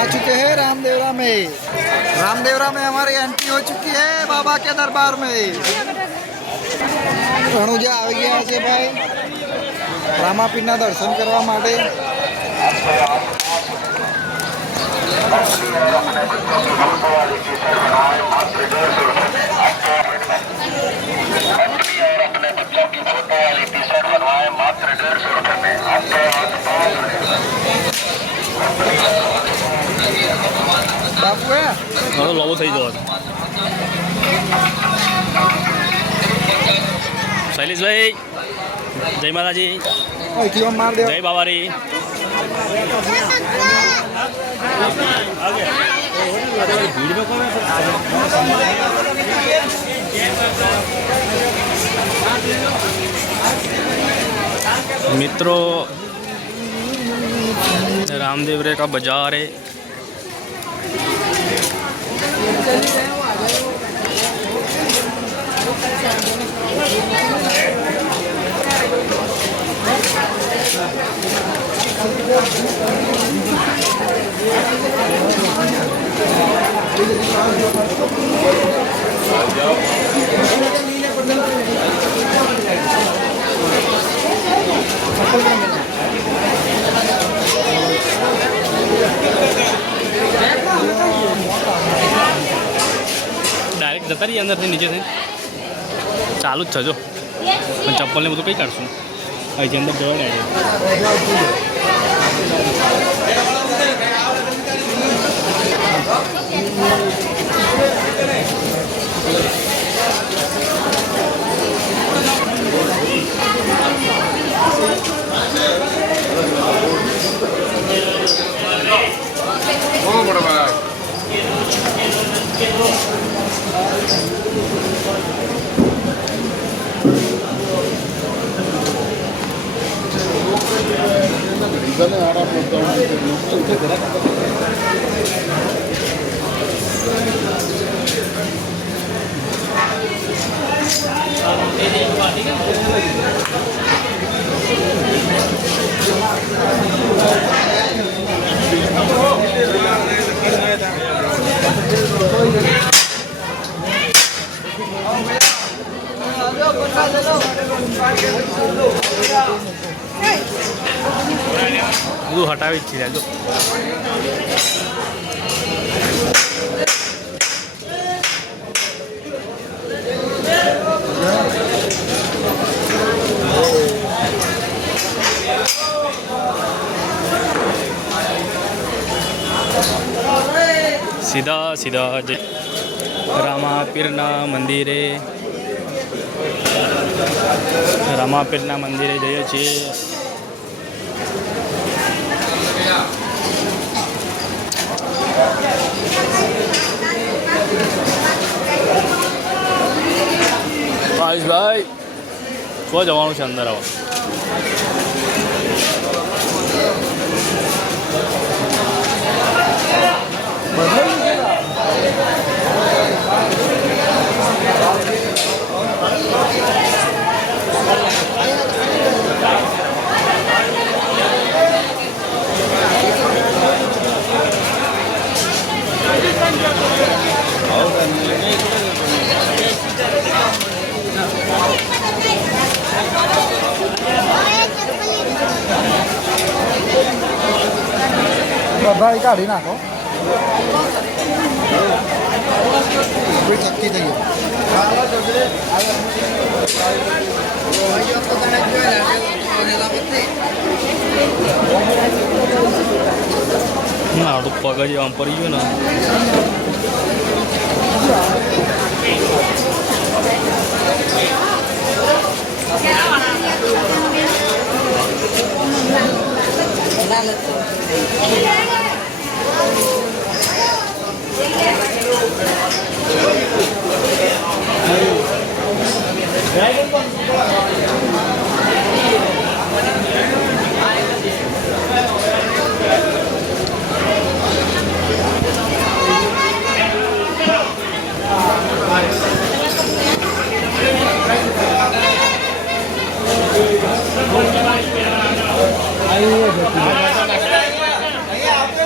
आ चुके हैं रामदेवरा में। रामदेवरा में हमारी एंट्री हो चुकी है बाबा के दरबार में। રણુજા આવી ગયા છે ભાઈ રામાપીરના દર્શન કરવા માટે। બાપુ લોબો થઈ જવા शैलेश भाई जय माता जी जय बाबारी। मित्रों रामदेवरे का बाजार है। डायरेक्ट जता रही अंदर से नीचे से चालू ज छो पण चप्पल ने बधुं कई काढशुं અહીંથી અંદર જવા બધું હટાવી જ છે જો सीधा सीधा रामापीरना मंदिरे जઈએ છીએ। आयुष भाई को जवानों से अंदर आओ। ભાઈ કાઢી નાખો ચક્કી થઈ ના તો પગ જ આમ પડી ગયો ને અહીંયા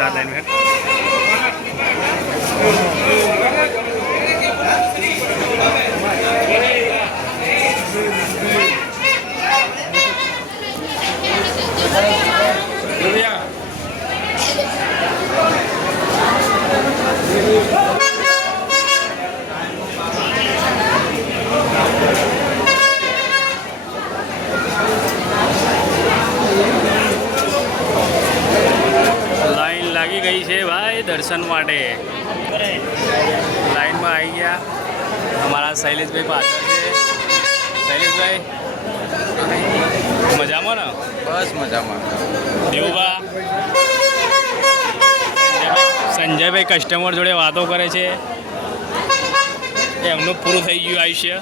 प्रसाद लाइन में લાઈન લાગી ગઈ છે ભાઈ દર્શન માટે. લાઈનમાં આવી ગયા અમારા શૈલેષભાઈ પાછળ છે. શૈલેષભાઈ મજામાં ને? બસ મજામાં. દેવુભા સંજયભાઈ કસ્ટમર જોડે વાતો કરે છે. એમનું પૂરું થઈ ગયું આયુષ્ય.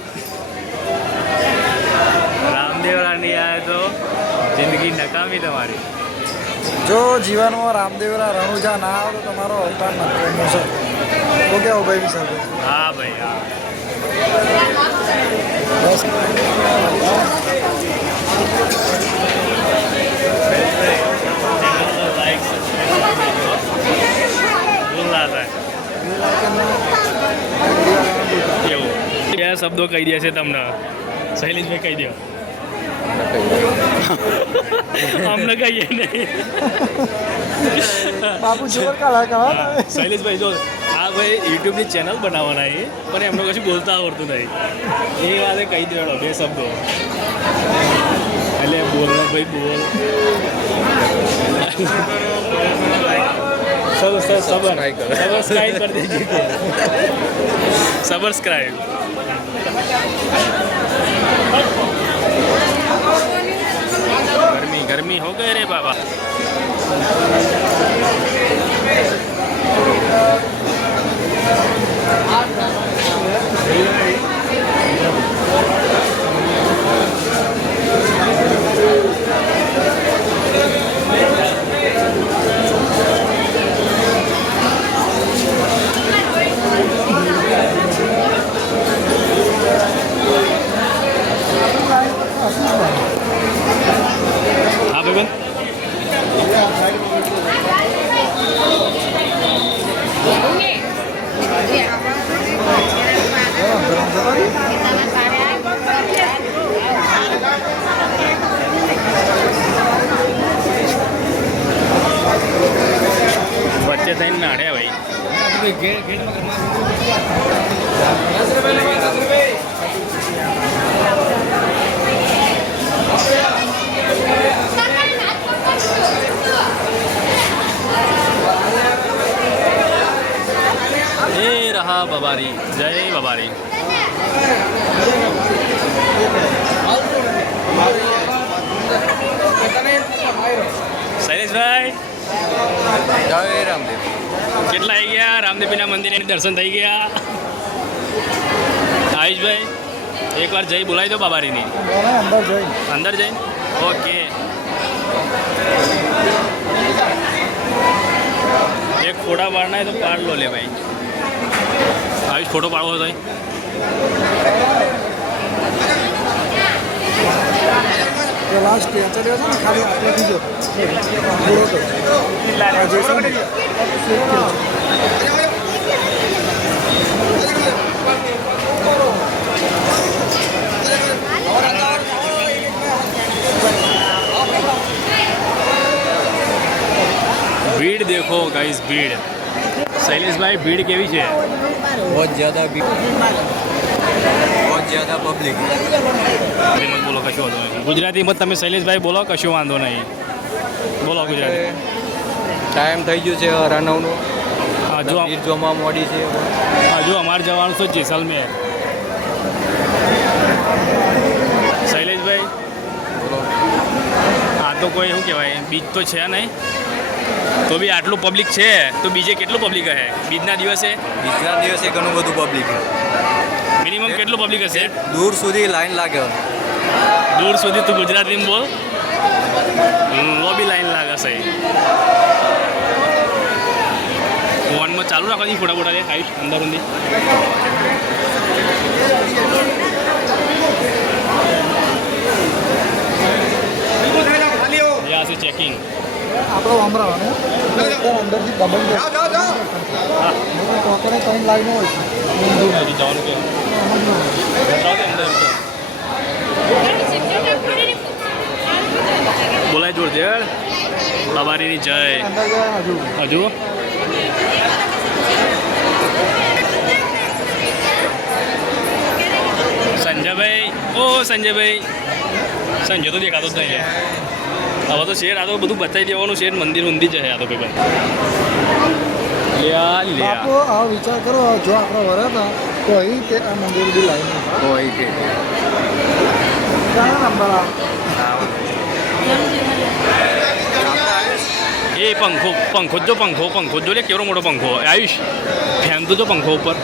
રામદેવરા નહીં આવે તો જિંદગી નકામી તમારી. જો જીવનમાં રામદેવરા રણુજા ના આવે તો તમારો અવતાર નથી મોસો. તો કેવો ભાઈ વિશાલ? હા ભાઈ હા. બસ એવું બે શબ્દો કહી દે છે તમને. શૈલેષભાઈ કહી દો. અમને કહીએ નહીં. બાપુ જોર કાઢા કહા. શૈલેષભાઈ જો આ ભાઈ યુટ્યુબની ચેનલ બનાવવાના એ પણ એમને કશું બોલતા આવડતું નહીં. એ વાતે કહી દેવાનો બે શબ્દો. એટલે બોલના ભાઈ બોલ. સબસ્ક્રાઈબ કરી દેજે. સબસ્ક્રાઈબ. गर्मी गर्मी हो गए रे बाबा. हाँ भगवान बच्चे थे नाड़े भाई. ये रहा बबारी. जय बबारी. શૈલેષભાઈ જય રામદેવ. કેટલા આવી ગયા? રામદેવના મંદિરે દર્શન થઈ ગયા. આયુષભાઈ એકવાર જય બોલાવી દો બાબારીની. અંદર જઈ અંદર જઈને ઓકે. એક ફોટા પાડના તો પાડ લો લે ભાઈ. આયુષ ફોટો પાડવો હતો. લાસ્ટ ચડ્યો હતો ને ખાલી આપણે બીજો भीड़ देखो गाइस भीड़. शैलेषભાઈ ભીડ કેવી છે? बहुत ज़्यादा पब्लिक. મત બોલો કશું વાંધો નહીં. ગુજરાતીમાં તમે શૈલેષભાઈ બોલો કશું વાંધો નહીં. બોલો ગુજરાતી. ટાઈમ થઈ ગયો છે 9:30નો. હજુ જોવામાં મોડી છે. હજુ અમારે જવાનું છે જેસલમેર. શૈલેષભાઈ આ તો કોઈ શું કહેવાય બીજ તો છે નહીં તો બી આટલું પબ્લિક છે તો બીજે કેટલું પબ્લિક હશે બીજના દિવસે? બીજના દિવસે ઘણું બધું પબ્લિક. મિનિમમ કેટલું પબ્લિક હશે? દૂર સુધી લાઈન લાગે. દૂર સુધી તું ગુજરાતીમાં બોલ. લો બી લાઈન લાગશે. ફોનમાં ચાલુ રાખવાની ફોટા ફોટા લે આવીશ અંદર ઊંધી. यहाँ से चेकिंग આપણો અમરાવાનું અંદરથી ડબલ કોકરે કઈ લાઈનો હોય છે જવાનું કે બોલાય જોરથી સવારીની જય અંદર ગયા હજુ હજુ સંજયભાઈ ઓ સંજયભાઈ સંજય તો દેખાતો જ નહીં હવે તો શેર આ તો બધું બતાવી દેવાનું શેર મંદિર ઊંધી જશે આ તો ભાઈ લ્યા લ્યા બાપુ આ વિચાર કરો જો આપણે વરા હતા તો અહીં તે આ મંદિર બી લાઈન હોય કે ક્યાં નંબર એ પંખો પંખો જો પંખો જો લે કેવડો મોટો પંખો આયુષ ફેન તો જો પંખો ઉપર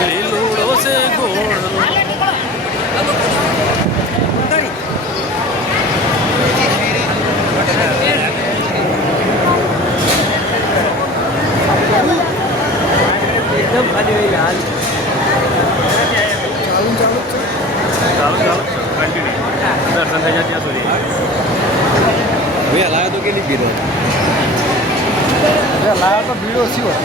લીલુડો સે ગોળ એકદમ ખાલી યાર ચાલુ ચાલુ ચાલો કન્ટિન્યુ દર્શન થઈ જાય ત્યાં સુધી ભાઈ હલાવે તો કેટલી ભીડ હોય લાયા તો ભીડ ઓછી હોય